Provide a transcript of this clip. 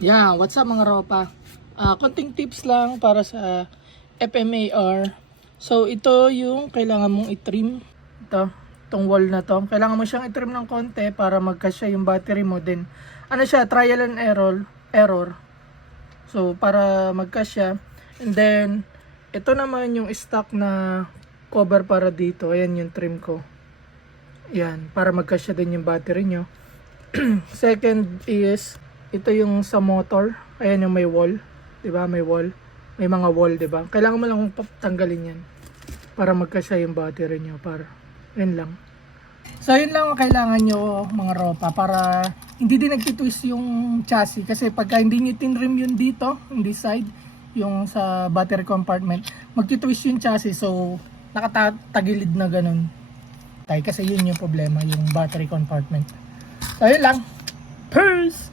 Yeah, what's up mga ropa? Konting tips lang para sa FMAR. So ito yung kailangan mong i-trim. Itong wall na to. Kailangan mo siyang i-trim ng konti para magkasya yung battery mo din. Ano siya, trial and error. So para magkasya. And then ito naman yung stock na cover para dito. Ayan yung trim ko. Yan, para magkasya din yung battery nyo. Second is ito yung sa motor. Ayan yung may wall, 'di ba? May wall. May mga wall, 'di ba? Kailangan mo lang tanggalin 'yan para magkasya yung battery nyo, para yun lang. So yun lang ang kailangan nyo mga ropa, para hindi din nagtitwist yung chassis, kasi pagka hindi nyo tinrim yun dito, on this side, yung sa battery compartment, magtitwist yung chassis, so nakatagilid na ganun. Kasi yun yung problema, yung battery compartment. So yun lang. Peace!